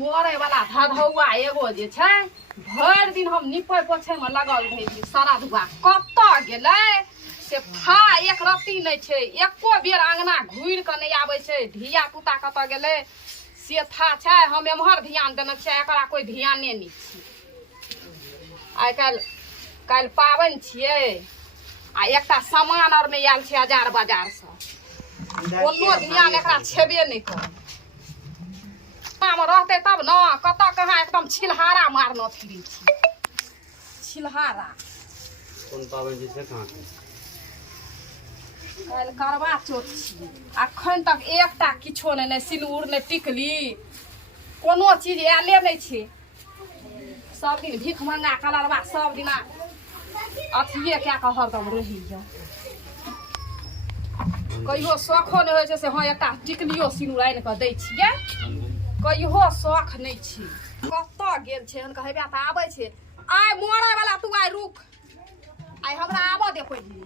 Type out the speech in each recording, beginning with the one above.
मरे वाला धधौआ एगो जे छै भरि दिन हम निपै पोछे में लगल रही सारा धुआ कत गेलै से था एक रत्ती नहीं छै एको बेर अंगना घुर के नहीं आबै छै धिया पुता कत गेलै से था छै हम एम्हर ध्यान देने छियै एकरा कोई ध्याने नहीं छै आइ काल्हि पाबनि छियै आ एकटा सामान आर में आयल छै हजार बाजार से कोनो ध्यान एकरा छेबे नहीं कर में रहते तब न कत कहाँ एकदम छिलहारा मारना फिरी छी छिलहारा कोन पाबनि छै से कहाँ काल्हि करवा चौथ छी अखन तक एकटा किछो नहीं सिन्दूर नहीं टिकली कोनो चीज आयले नहीं छै सब दिन भीख मंगा कलरवा सब दिना अथिए कए कऽ हरदम रही कहियो शौखो नहीं होइ छै से हाँ एकटा टिकलियो सिन्दूर आनि कऽ दै छियै कहियो शौख नहीं छी कत गेल छै हन कहबे तऽ आबै छै आइ मरै वाला तू आइ रुक आइ हमरा आबऽ दे पहिले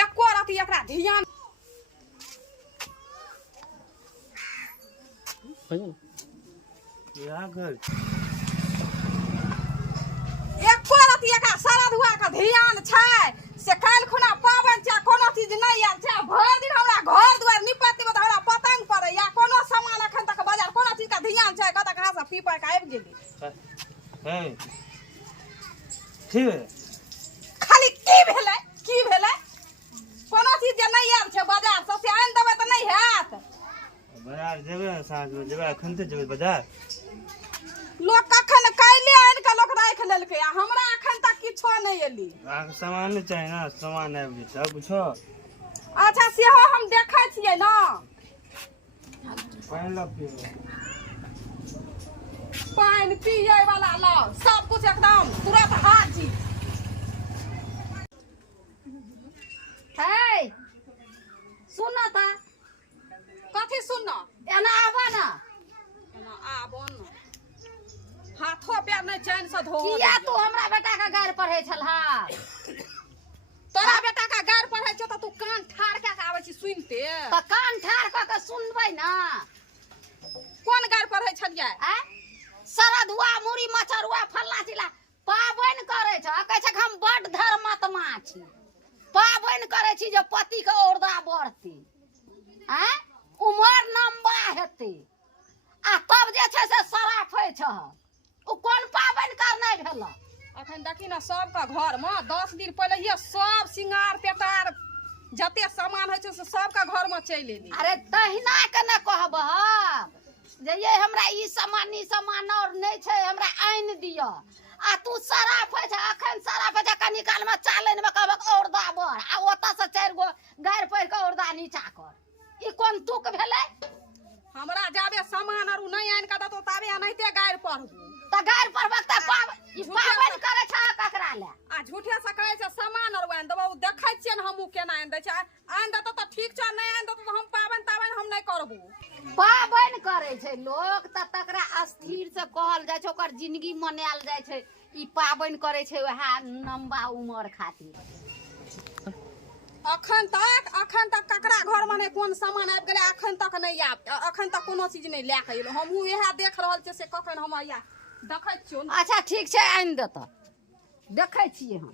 एको रति एकरा ध्यान एको रति एकरा सारा धुआ के ध्यान छै से काल्हि खुना पाबनि छै कोनो चीज नहीं आयल छै भरि दिन हमरा घर दुआरि निपैत निपैत हमरा पतंग पड़ैया कोनो सामान एखन तक बाजार कोनो चीज का ध्यान छै कतऽ कहाँ से पी पाइ के आबि गेली खाली की भेलै कोनो चीज जे नहीं आयल छै बाजार से आनि देबै तऽ नहीं हैत बाजार जेबै साँझ में जेबै एखन तऽ जेबै बाजार लोग कखन काल्हि आनि के लोग राखि लेलकै आ हमरा एखन तक किछो नहीं एली अहाँके सामान नहीं चाही ना सामान आबि जेतै अब पुछो अच्छा सेहो हम देखै छियै ना पानि पिए वाला लो सब कुछ एकदम तुरंत हाजिर हे सुन त कथी सुन एना आबा ना एना आबो न हाथो पैर नहीं चैन से धो किया तू हमरा बेटा का गारि पढ़ै छलहा तोरा बेटा का गारि पढ़ै छौ त तू कान ठाड़ के आबै छी सुनते त कान ठाड़ क के सुनबै ना कोन गारि पढ़ै छलियै आ सरदुआ मुड़ी मचरुआ फल्ला चिला पाबनि करै छ कहै छ हम बड धर्मात्मा छी पाबनि करै छी जे पति के औरदा बढ़तै आ उमर लंबा हेतै आ तब जे छै से सराफै छ ओ कोन पाबनि करनाइ भेल अखन देखी ना सबके घर में 10 दिन पहिले सब सिंगार पेटार जते सामान होइ छै से सबके घर में चलि एली अरे तहिना के न कहब जे ये हमरा ई सामान और नहीं छै हमरा आनि दिय आ तू सराफै छ अखन सराफै छ कनी काल में चालन में कहबक औरदा बढ़ आ ओतऽ से 4 गो गारि पढ़ के औरदा नीचा कर ई कोन तुक भेलै हमरा जाबे सामान आरु नहीं आनि के दतो ताबे एनाहिते गारि पढ़बू त गारि पढ़बक त पाबनि करे छ ककरा ले आ झूठे से कहै छै सामान आरु आनि देबौ देखै छियै ने हमहूँ केना आनि दै छै आनि देतो तऽ ठीक छै नहीं आनि देतो तऽ हम पाबनि ताबनि हम नहीं करबू पाबनि करे छै लोग त तकरा अस्थिर से कहल जाय छै ओकर जिंदगी मनायल जाय छै ई पाबनि करे छै वएह लंबा उमर खातिर अखन तक ककरा घर में नहीं कोन सामान आबि गेलै अखन तक नहीं आब अखन तक कोनो चीज नहीं लए के एलो हमहूँ इएह देख रहल छियै से कखन हम या देखै छियौ ने अच्छा ठीक छै आनि देत देखै छियै हम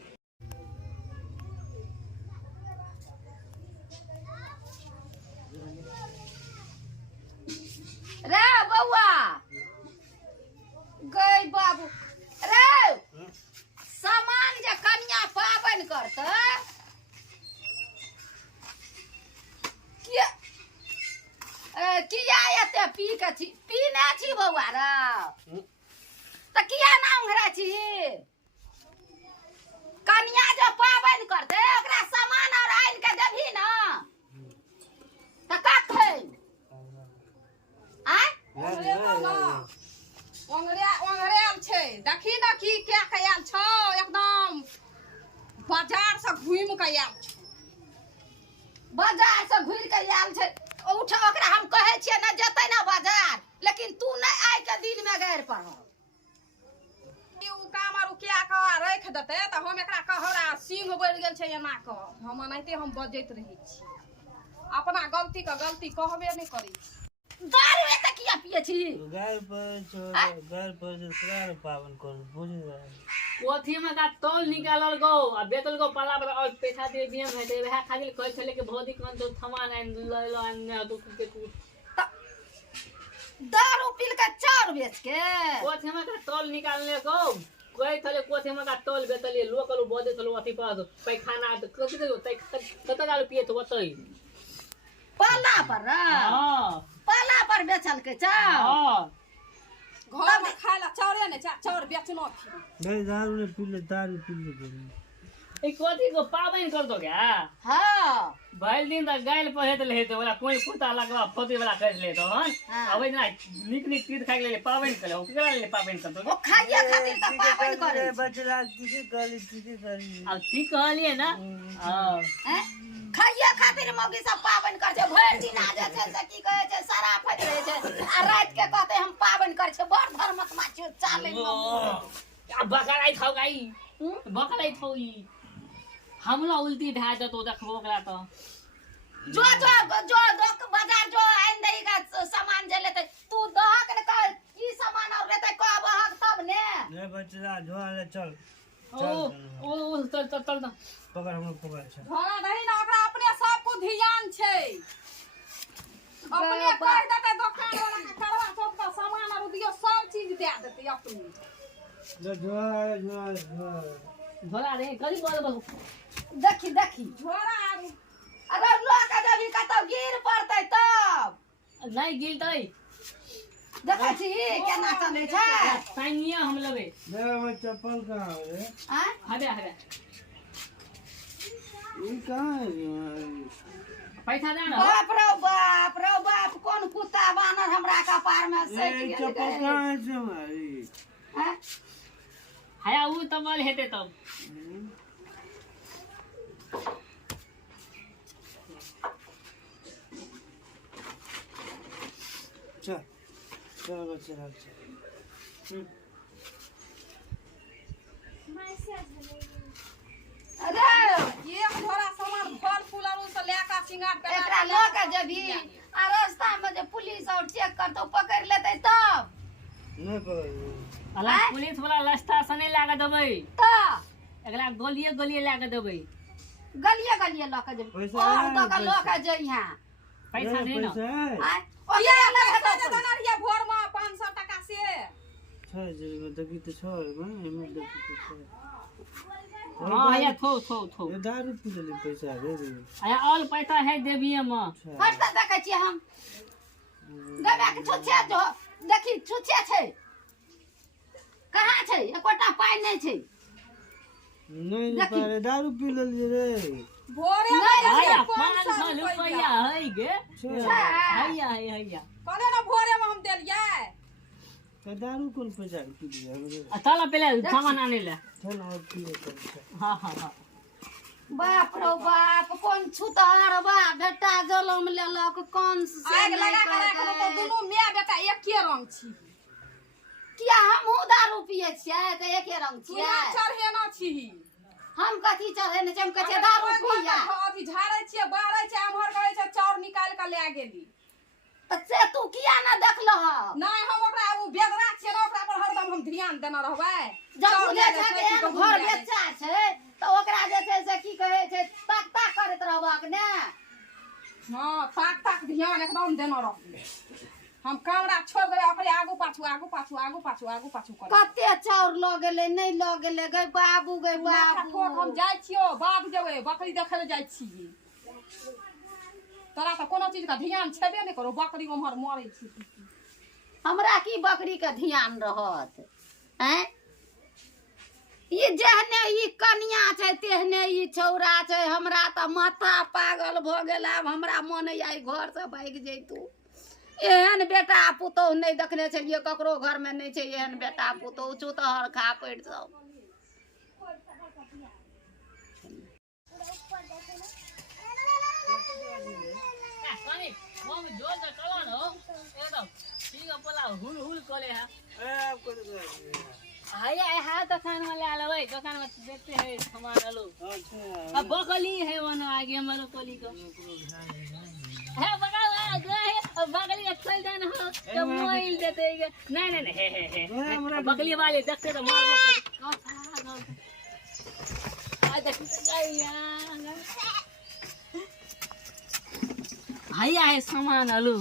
रे बौआ गई बाबू रे सामान जे कन्या पाबनि करतै किया एते पी के छी पीने छी बौआ रे त किया ना उघरा छी कन्या जो पाबनि करतै ओकरा सामान और आनि के देबही ना त कखन आय ओंगरेल छै देखी ना की क्या के आयल छौ एकदम बाजार से घूम के आयल छौ बाजार से घुर के आयल छै उठ ओकरा हम कहै छियै ना जेतै ना बाजार लेकिन तू नहीं आइ के दिन में गारि पढ़ उ काम आरु क्या के राखि देतै त हम एकरा कहरा सिंह बढ़ि गेल छै एना क हम एनाहिते हम बजैत रहै छी अपना गलती के गलती कहबे नहीं करै छी दारू एते किया पियै पिए छी गाय पर सरार पावन कर बुझे कोथी में का तौल निकालल गो आ बेतल गो पाला पर और पैसा दे दिए में दे वह खाली कह छले के भौदी कौन तो सामान आन ले लो आन तो के दारू पील के चार बेच के कोथी में का तौल निकालने गो कोई थले कोथी में का तौल बेतल लोकल बोदे चलो अति पर पैखाना कथि दे कत डाल पिए तो बतई पाला पर हां पाला पर बेचल के चार हां घर में खाए ला चाउरे ने चाउर बेचनो नहीं दारू पीले ए कोथी को पावन कर दो क्या हां बैल दिन तक गायल पहेत ले तो वाला कोई कुत्ता लगवा फोती वाला कर ले तो अबे ना निक चीज खाइ ले पावन कर ले केकरा ले पावन कर दो ओ खाइए खातिर त पावन करे बचला किसे करी अब ठीक कहलिए ना हां हैं खाइए खातिर मौगी सब पावन कर छे भर दिन आ जाय छे से की कहे छे सारा फट रहे छे आ रात के कहते हम पावन कर छे बड़ धर्मत्मा छे चाले अब बकराई खाओ गाई बकराई खाई हमला उल्टी ढा दे तो देखबो करा तो जो बाजार जो आइन देई का सामान जे लेते तू दहक ने कह की सामान और लेते कहब हक तब ने नहीं बचला झोला चल ओ चल पकड़ हम पकड़ छ घोड़ा नहीं ना ओकरा अपने सब को ध्यान छै अपने कह देते दुकान वाला के करवा सब का सामान और दियो सब चीज दे देते अपने झोला भला रे करी बोल देखी झोरा अरे लोग जब कतौ गिर पड़ते तब नहीं गिरतै देखै छी केना चलै छै साइनिया हम लेबे मैं चप्पल कहां है हैं हबे ये कहां है पैसा दे ना बाप रे बाप कोन कुत्ता बानर हमरा कपार में सट गेल चप्पल कहां है हमारी हैं हाया उ तमल हेते तब चल बच्चा अरे ये झोरा सामान फल फूल और से लेका सिंगार पे एकरा लोग जभी आ रास्ता में जे पुलिस और चेक करतो पकड़ लेते तब नहीं पकड़ अला पुलिस वाला रास्ता से नहीं लागा देबै त एकरा गलिए लागा देबै गलिए लक जे पैसा और है, तो लक जे यहाँ पैसा दे ना पैसा है आय ओ ये पैसा जे देना रिया भोर में 500 टका से छै जे देखि त छ में देखि त छ हां आया थो ये दारू पी ले पैसा दे दे आया ऑल पैसा है देबिए में फट त देखै छी हम गबा के छुछे जो देखि छुछे छै कहां छै एकोटा पाई नहीं छै नहीं पारे दारू पी ले रे भोरे नहीं, में आया 500 500 रुपया है गे हैया कहले ना भोरे में हम देलिए तो दारू कौन पैसा पी ले चल पहले सामान आने ले चल और पी ले हां बाप रो बाप कोन छुतहर बा बेटा जलम लेलक कोन से आग लगा के रखलो तो दोनों माय बेटा एके रंग छी किया हम दारू पिए छियै त एके रंग तू छियै ना चढ़ेना छी हम कथी चढ़े ने हम कहै दारू पिया अभी झाड़ै छियै बाहरै छियै एमहर करै छै चाउर निकाल के ले गेली त से तू किया ना देखलह नहीं हम ओकरा उ बेदरा छियै ना ओकरा पर हरदम हम ध्यान देना रहबै जब बुझे छै कि एहन घर बेचा छै त ओकरा जे छै से की कहै छै ताक करैत रहबाक ने हां ताक ध्यान एकदम देना रहबै हम कामरा छोड़ देबै ओकरे आगू पाछू कर कते चाउर ल गेलै नहीं ल गेलै गै बाबू हम जाइ छियो बाग जेबै बकरी देखै ले जाइ छी तोरा त कोनो चीज का ध्यान छेबे नहीं करो बकरी उम्हर मरै छी हमरा की बकरी के ध्यान रहत हैं ई जहने ई कन्या छै तेहने ई छौरा छै हमरा त माथा पागल भ गेल आब हमरा मन आई घर से भाग जैतू एहन बेटा पुतौह नहीं देखने छलिए ककरो घर में नहीं छै एहन बेटा पुतौह चुतहर खा पड़ सब हम जो चलो न एकदम ठीक है पला हुल करे है ए आपको हाय है दुकान में ले आलो भाई दुकान में देखते हैं सामान आलो अच्छा अब बकली है वनो आगे हमारो कोली को है बकल है बकली का चल देना हो तो मोबाइल देते नहीं नहीं हे बकली वाले देखते तो मार भैया है सामान अलू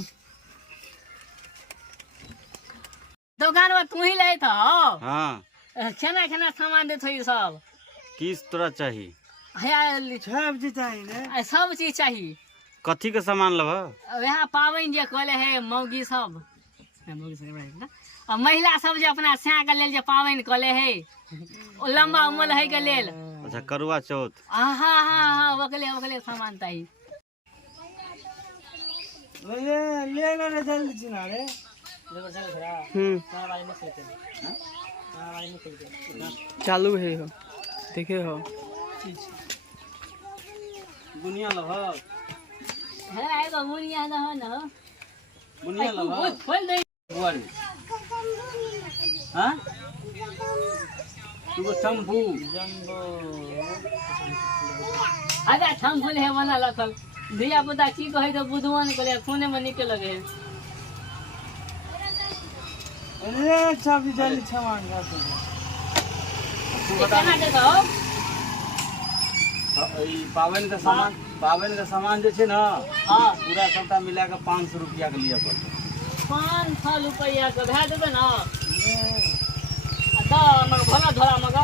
दुकान में तू ही ले था हाँ खाना खाना सामान देते ये सब किस तोरा चाहिए सब चीज चाहिए कथी के सामान लब वह पाबन जे कले है मौगी सब और महिला सब जे अपना स्या के लेल जे पाबन कले है ओ लंबा उमर है के लेल अच्छा करुआ चौथ हाँ हाँ हाँ वकले सामान चाहिए चालू है हो देखे हो बुनिया लब है आएगा मुनिया ना हो ना बुनिया लब खोल दे बुआरी हाँ तू शंभू आजा हम बोले है मना लखल धिया पुता की कहे तो बुधवान करे फोने में निकल लगे केना दे दो पावन का सामान जो है ना हाँ पूरा सबटा मिला के 500 रुपया के लिए पड़ता 500 रुपया के भे देबे ना तो मग भला धोरा मग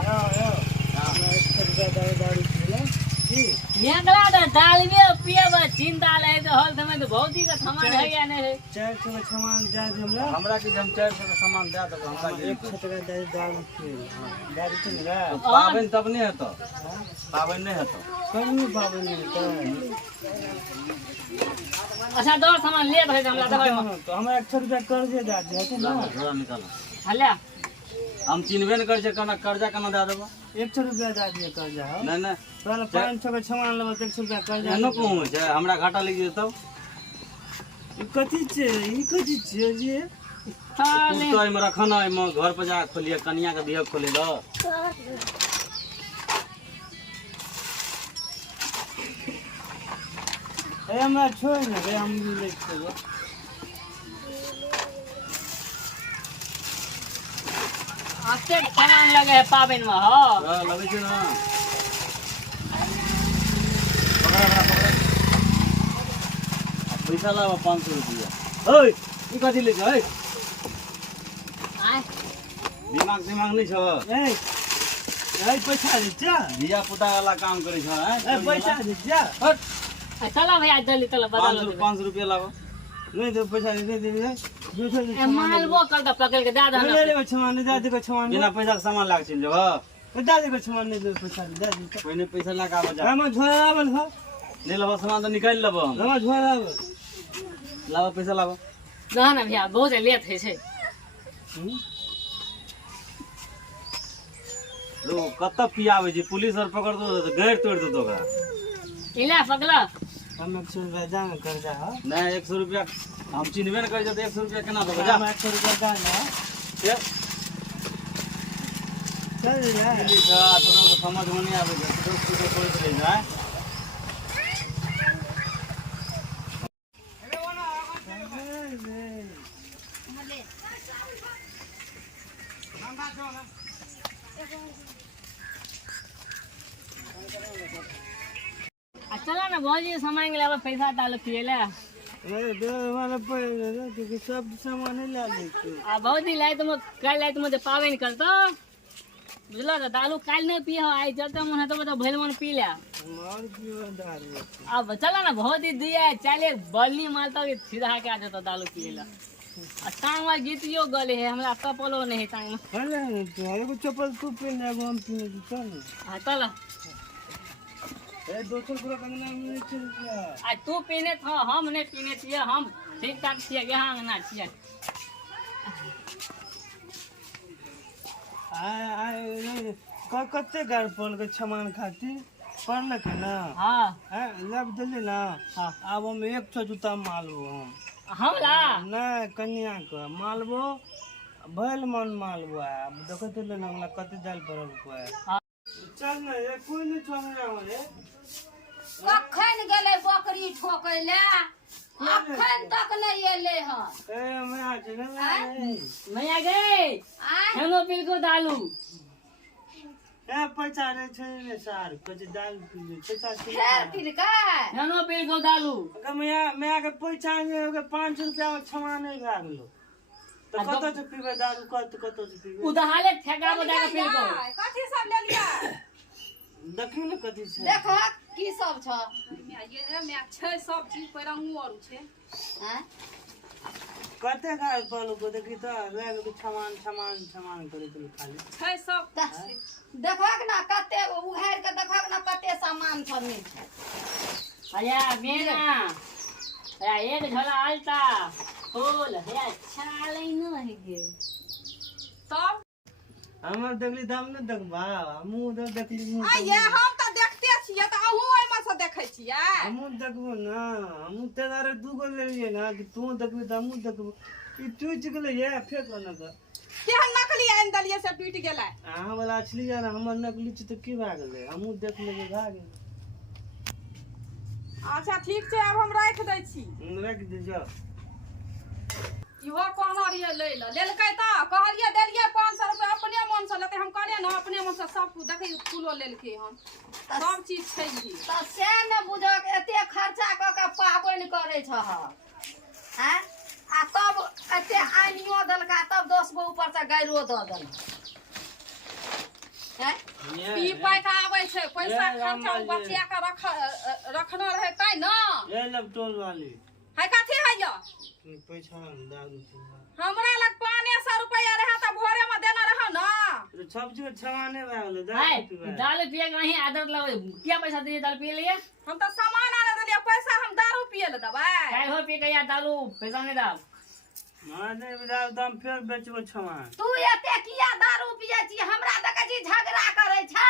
नेकला तो डालबे पियब चिंता ले तो हल समय तो बहुत ही का सामान है या नहीं है 400 का सामान दे दे हमरा के हम 400 का सामान दे दे हमरा 100 का दे दाल पावन तब नहीं है तो पावन नहीं है तो कभी पावन नहीं है अच्छा दो सामान ले भाई हमरा दो तो हमरा 100 रुपया कर्जे दे दे ना थोड़ा निकालो हल्ला हम चिन्हबे न कर कना कर्जा कना दे देबो 100 रुपया दे दिए कर्जा हो नहीं नहीं पहले 500 के सामान लेबो तो 100 रुपया कर्जा न कहूं छै हमरा घाटा लग जेतौ ई कथि छै जे तो हमरा रखना है घर पर जा खोलिए कनिया के दिया खोले लो ए हमरा छोड़ न रे हम ले चलो आते सामान लगे है पाबन में हो लगे छै ना पैसा लावा 500 रुपया ओए ई कथि ले छै आय दिमाग नहीं छ ए पैसा दे जा दिया पुता वाला काम करे छ ए पैसा दे जा हट चलो भैया जल्दी चलो बदल 500 रुपया लावा नहीं तो पैसा दे दे दूसरे ए माल वो कर दो पकड़ के दादा ले ले सामान दे दे सामान बिना पैसा के सामान लाग छिन जब दे दे सामान नहीं दे पैसा दे दे कोई पैसा लगा आवा जा हम झोरावल हो ले लो सामान तो निकाल लेबो हम झोरावल लावा पैसा लावा गहना भैया बहुत लेट है छै लो कत्ता पियावे जी पुलिस और पकड़ दो तो गैर तोड़ दो तोरा इला पगला हम 100 रुपया जा में कर्जा हो नहीं 100 रुपया हम चिन्हबे न कर जे 100 रुपया केना देबो जा हम 100 रुपया का ना ये चल जा पुलिस तो समझ में नहीं आवे जे तो कोई रह जाए चलो ना भौजी सामान के लावा पैसा डालो पिएला ए दे वाला पैसा के सब सामान ले ले आ भौजी लाई तुम कल लाई तुम पावन करतो बुझलो तो दालू काल नहीं पियो आई जब मन है तो भैल मन पी ले और जीवनदार अब चलो ना भौजी दिया चले बल्ली मारता के सीधा के आ जाता दालू पिएला आ टांग में जीतियो गले है हमरा कपलो नहीं है टांग में अरे तुम्हारे को चप्पल तू पहन ले हम पहन के चल हाँ चलो ए 200 रुपया कंगना में चल जा आ तू पीने था हम नहीं पीने छिए हम ठीक ठाक छिए यहाँ ना छिए आय कत्ते गार पल के सामान खातिर पढ़ल के ना हाँ हैं लब दिल्ली ना हाँ अब हम 100 जूता मालबो हम हमला नहीं कन्या के मालबो भैल मन मालबो अब देखो तो ले ना कत्ते दाल पड़ल को है चल ना ये कोई नहीं चल रहा है कखन गेलै बकरी ठोकै ले अखन तक नहीं एले हन ए मैं आज ना मैया गए आय हेलो पिल को दालू ए पैसा रे छै ने सार कछ दाल पी पैसा छै फेर पिलका हेलो पिल को दालू अगर मैं के पैसा में अगर 500 रुपया में क्षमा नहीं भए गेलो तो कत से पीबे दारू कत से पीबे उदहाले ठेका बता के पिल को कथी सब ले लिया देखियो ने कथि छै देखो की सब छ ये है मैं छै सब चीज पर रंगू और छै आय कते का पालो को देखि त लाग के सामान करे तो खाली छै सब देखक ना कते उघार के देखक ना कते सामान सब में छै अया मेना अया एक झोला आलता फूल अया छाले न है गे तब हमर देखली दाम न देखबा हमहु देखली मुंह आ ये हम त देखते छियै त अहूँ ओइ में से देखै छियै हमहु देखबो ना हमहु तेरे दूगो लेलिए ना कि तू देखबी त हमहु देखबो ई टूट गेलै ये फेंक न का केहन नकली आनि देलियै से टूटि गेलै अहाँ वाला छली यार हमर नकली छी त की भए गेलै हमहु देख लेबै भए गेलै अच्छा ठीक छै अब हम राखि दै छी रख दे जा इहो कहना रहियै लै ल लेलकै त कहलियै देलियै 500 रुपया अपने मन से लेतै हम कहलियै न अपने मन से सब कुछ देखै फूलो लेलकै हन सब चीज छै ही त से ने बुझक एते खर्चा क के पाबनि करे छ हैं आ तब एते आनियो देलका तब 10 गो ऊपर से गायरो द देल हैं पी पैसा आबै छै पैसा खर्चा बचिया के रखना रहै तै न ले लैपटॉप वाली है कथी है यो पैसा दारू पीबा हमरा लग 500 रुपया रहे त भोरे में देना रह न तो सब चीज छवाने भए गेलै हाय दारू पीबा दाल पिए के नहीं आदत लगे क्या पैसा दिए दाल पिए लिए हम त सामान आने देलियै पैसा हम दारू पिए ले देबै काय हो पी के या दालू पैसा नहीं दाल माने दारू दाम फेर बेचबो छवा तू एते किया दारू पियै छी हमरा देखे छी झगड़ा करे छै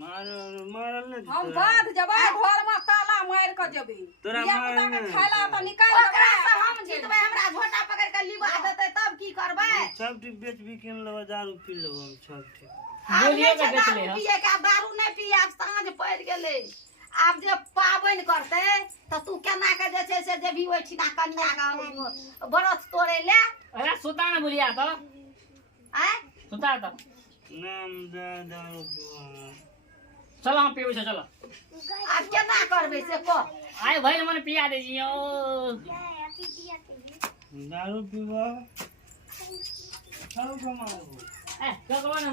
मारल ने हम बाध जबै घर में ताला मार के जेबै तोरा बिया पुता के मारने खाइला त निकाल ओकरा से हम जीतबै हमरा झोटा पकड़ के लिबा देतै तब की करबै सब ठीक बेच भी किन लेबो दारू पी लेबो हम सब ठीक आब बोलिए नहीं के छै बेच ले दारू हम पिए के आब दारू नहीं पिए आब साँझ पड़ि गेलै आब जे पाबनि करतै त तू केना के जे छै से जेबी ओइठिना कन्या के बरत तोड़े ले अरे सुता ना बोलिया तो आय सुता तो नाम दारू पीबा चलो हम पीबे चलो आब केना करबै से कह आय भाई मन पिया दे जियो दारू पीबा सब कमाओ ए ककरो ने